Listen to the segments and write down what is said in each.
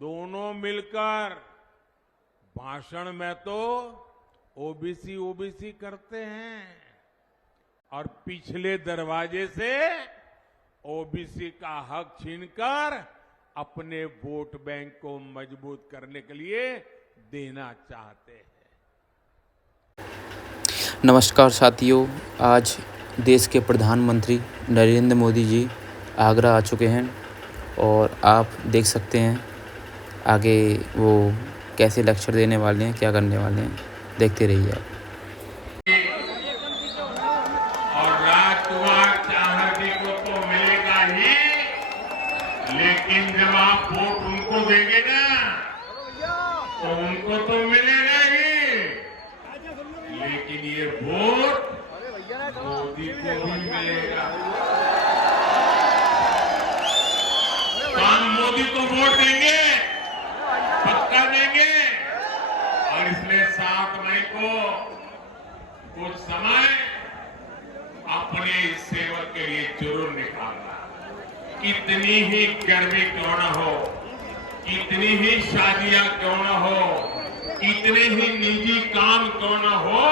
दोनों मिलकर भाषण में तो ओबीसी ओबीसी करते हैं और पिछले दरवाजे से ओबीसी का हक छीनकर अपने वोट बैंक को मजबूत करने के लिए देना चाहते हैं। नमस्कार साथियों, आज देश के प्रधानमंत्री नरेंद्र मोदी जी आगरा आ चुके हैं और आप देख सकते हैं आगे वो कैसे लेक्चर देने वाले हैं, क्या करने वाले हैं, देखते रहिए आप। और राजकुमार चाहने को तो मिलेगा ही, लेकिन जब आप वोट उनको देंगे ना तो उनको तो मिलेगा ही, लेकिन ये वोट मोदी को भी मिलेगा। तो हम मोदी को वोट देंगे, पक्का देंगे। और इसलिए 7 मई को कुछ समय अपने सेवक के लिए जरूर निकालना। कितनी ही गर्मी क्यों न हो, कितनी ही शादियां क्यों न हो, कितने ही निजी काम क्यों न हो,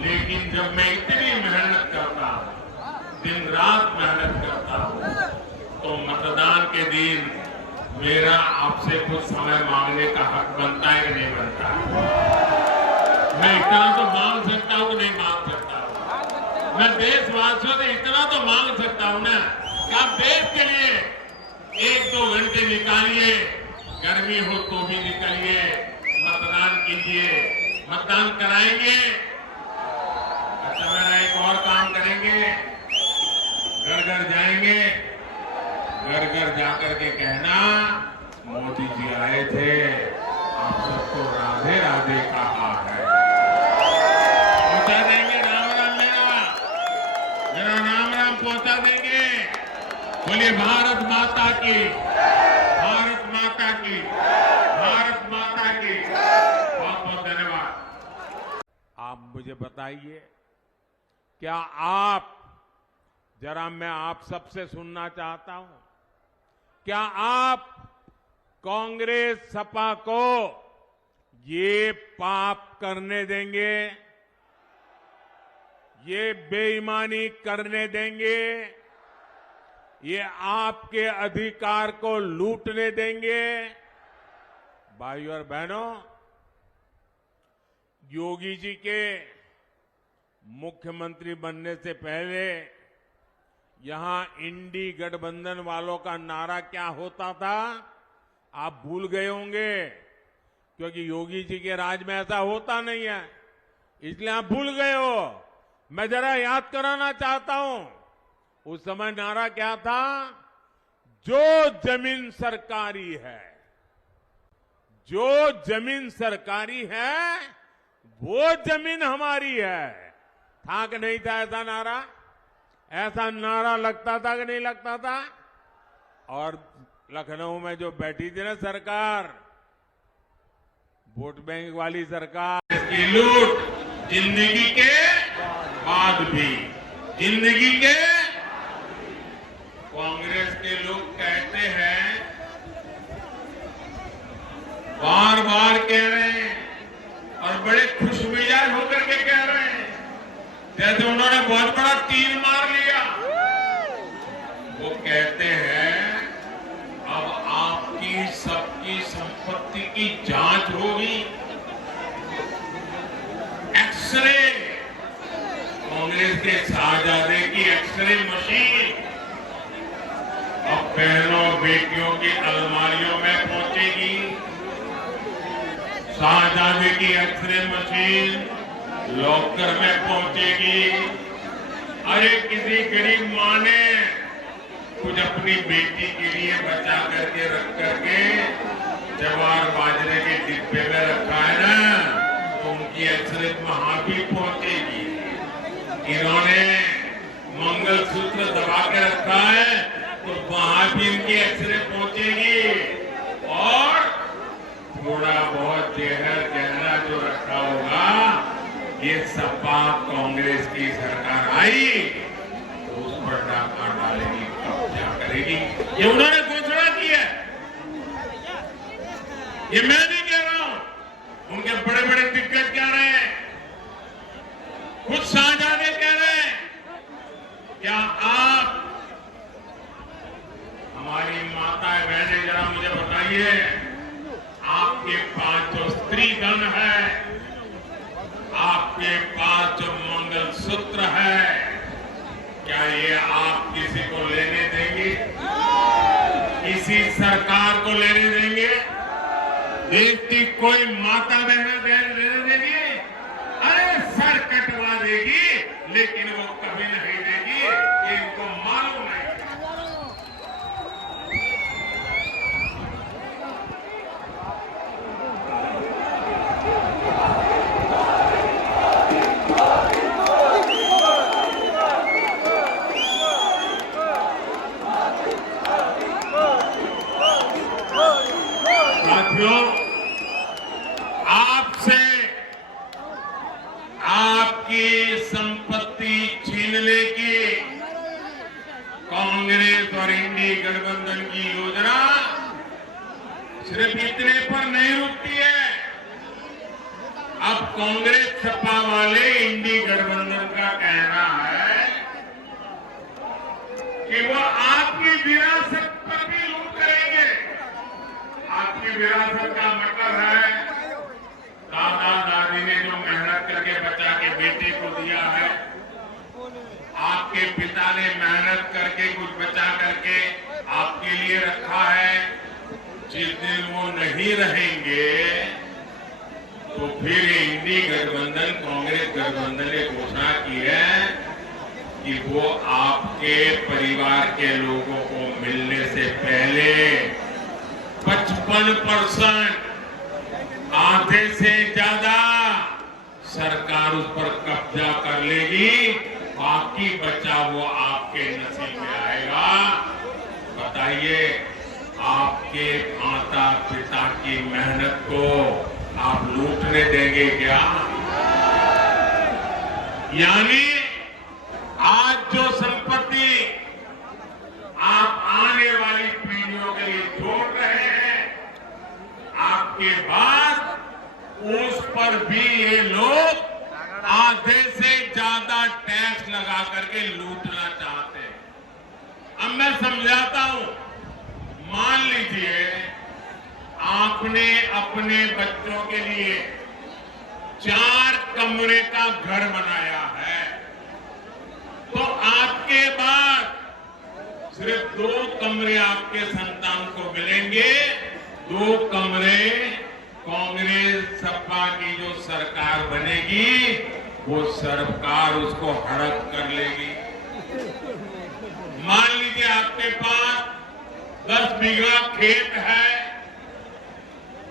लेकिन जब मैं इतनी मेहनत करता हूं, दिन रात मेहनत करता हूं, तो मतदान के दिन मेरा आपसे कुछ समय मांगने का हक बनता है कि नहीं बनता? मैं इतना तो मांग सकता हूं कि नहीं मांग सकता हूं? मैं देशवासियों से इतना तो मांग सकता हूं ना कि आप देश के लिए 1-2 घंटे निकालिए, गर्मी हो तो भी निकलिए, मतदान कीजिए, मतदान कराएंगे। अच्छा, मेरा एक और काम करेंगे, घर घर जाएंगे, घर घर जाकर के कहना मोदी जी आए थे, आप सबको राधे राधे कहा है। पहुंचा देंगे राम राम, मेरा राम राम पहुंचा देंगे। बोलिए भारत माता की, भारत माता की, भारत माता की। बहुत बहुत धन्यवाद। आप मुझे बताइए, क्या आप, जरा मैं आप सबसे सुनना चाहता हूं, क्या आप कांग्रेस सपा को ये पाप करने देंगे, ये बेईमानी करने देंगे, ये आपके अधिकार को लूटने देंगे? भाइयों और बहनों, योगी जी के मुख्यमंत्री बनने से पहले यहां इंडी गठबंधन वालों का नारा क्या होता था, आप भूल गए होंगे, क्योंकि योगी जी के राज में ऐसा होता नहीं है, इसलिए आप भूल गए हो। मैं जरा याद कराना चाहता हूं, उस समय नारा क्या था? जो जमीन सरकारी है, जो जमीन सरकारी है, वो जमीन हमारी है। था कि नहीं था ऐसा नारा? ऐसा नारा लगता था कि नहीं लगता था? और लखनऊ में जो बैठी थी ना सरकार, वोट बैंक वाली सरकार, इसकी लूट जिंदगी के बाद भी, जिंदगी के, कांग्रेस के लोग कहते हैं, बार बार कह रहे हैं और बड़े खुशमिजाज होकर के कह रहे हैं, जैसे उन्होंने बहुत बड़ा तीर मार लिया। वो कहते हैं अब आपकी सबकी संपत्ति की जांच होगी, एक्सरे, कांग्रेस के शाहजादे की एक्सरे मशीन अब बहनों बेटियों की अलमारियों में पहुंचेगी। शाहजादे की एक्सरे मशीन लॉकर में पहुंचेगी। अरे किसी गरीब मां ने कुछ अपनी बेटी के लिए बचा करके रख करके जवार बाजरे के डिब्बे में रखा है ना, तो उनकी एक्सरे वहां भी पहुंचेगी। इन्होंने मंगलसूत्र दबा के रखा है, तो वहां भी इनकी एक्सरे पहुंचेगी। और थोड़ा बहुत जहर गहरा जो रखा होगा, ये सपा कांग्रेस की सरकार आई तो उस पर डाका डालेगी, कब्जा करेगी। ये उन्होंने घोषणा की है। ये मैं नहीं कह रहा हूं, उनके बड़े बड़े दिग्गज कह रहे हैं, खुद शाहजहां कह रहे हैं। क्या आप हमारी माताएं बहनें जरा मुझे बताइए, आपके पास जो स्त्री गण है, आपके पास जो मंगल सूत्र है, क्या ये आप किसी को लेने देंगे? किसी सरकार को लेने देंगे? देश की कोई माता बहना लेने देगी? अरे सर कटवा देगी, लेकिन वो कभी नहीं देगी, ये इनको मालूम नहीं। साथियों, आपसे आपकी संपत्ति छीनने की कांग्रेस और इंडी गठबंधन की योजना सिर्फ इतने पर नहीं रुकती है। अब कांग्रेस सपा वाले इंडी गठबंधन का कहना है कि वो आपकी विरासत पर भी लूट करेंगे। आपकी विरासत का मतलब है दादा दादी ने जो मेहनत करके बचा के बेटे को दिया है, आपके पिता ने मेहनत करके कुछ बचा करके आपके लिए रखा है। जिस दिन वो नहीं रहेंगे तो फिर इंडी गठबंधन कांग्रेस गठबंधन ने घोषणा की है कि वो आपके परिवार के लोगों को मिलने से पहले 55%, आधे से ज्यादा सरकार उस पर कब्जा कर लेगी, बाकी बचा वो आपके नसीब में आएगा। बताइए, आपके माता पिता की मेहनत को आप लूटने देंगे क्या? यानी आज जो संपत्ति आप आने वाली पीढ़ियों के लिए जोड़ रहे हैं, आपके बाद उस पर भी ये लोग आधे से ज्यादा टैक्स लगा करके लूटना चाहते हैं। अब मैं समझाता हूं। मान लीजिए आपने अपने बच्चों के लिए 4 कमरे का घर बनाया है, तो आपके बाद सिर्फ 2 कमरे आपके संतान को मिलेंगे। 2 कमरे कांग्रेस सपा की जो सरकार बनेगी, वो सरकार उसको हड़प कर लेगी। मान लीजिए आपके पास 10 बीघा खेत है,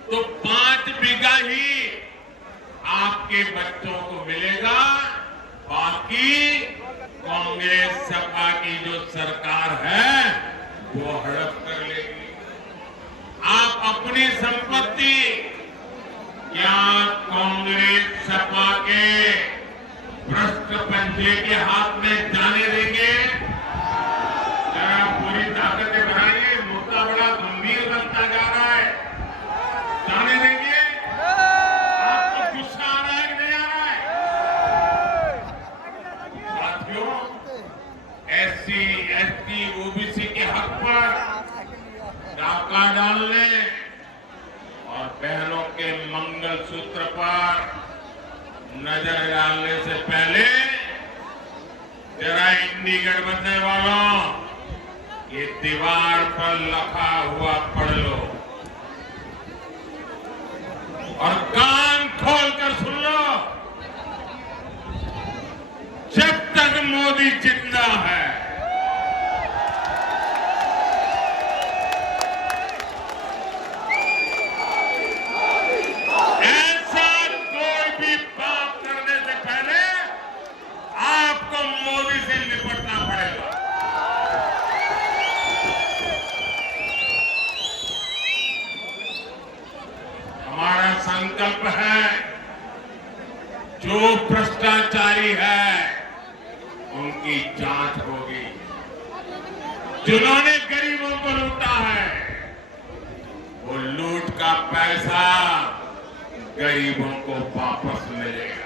तो 5 बीघा ही आपके बच्चों को मिलेगा, बाकी कांग्रेस सपा की जो सरकार है वो हड़प कर लेगी। आप अपनी संपत्ति क्या कांग्रेस सपा के भ्रष्ट पंजे के हाथ में जाने देंगे? जरा पूरी ताकतें बनाइए, मुद्दा बड़ा गंभीर बनता जा रहा है। जाने देंगे? आपको गुस्सा आ रहा है कि नहीं आ रहा है? साथियों, SC, ST, OBC के हक पर डाका डालने और बहनों के मंगल सूत्र पर नजर डालने से पहले जरा इंडी गठबंधन वालों, ये दीवार पर लिखा हुआ पढ़ लो और कान खोलकर सुन लो। जब तक मोदी जिंदा है, ऐसा कोई भी पाप करने से पहले आपको मोदी से निपटना पड़ेगा। हमारा संकल्प है, जो भ्रष्टाचारी है उनकी जांच होगी। जिन्होंने गरीबों को लूटा है वो लूट का पैसा गरीबों को वापस मिलेगा।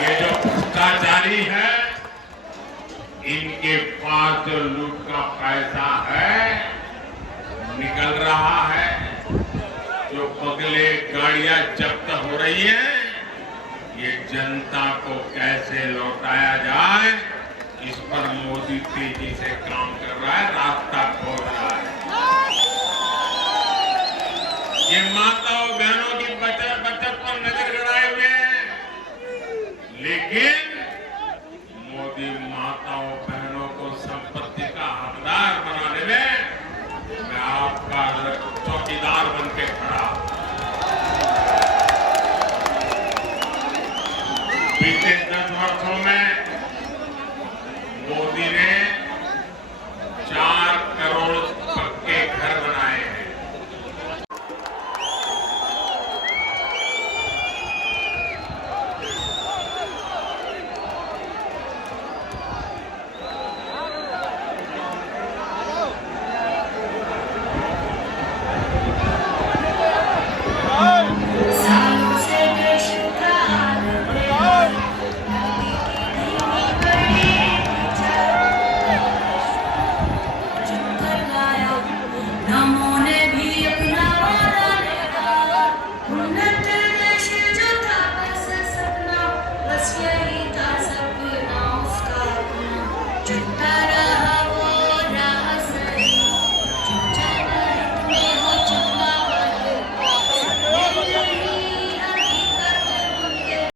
ये जो भ्रष्टाचारी है, इनके पास जो लूट का पैसा है निकल रहा है, जो बगले गाड़ियां जब्त हो रही हैं, ये जनता को कैसे लौटाया जाए, इस पर मोदी तेजी से काम कर रहा है, रास्ता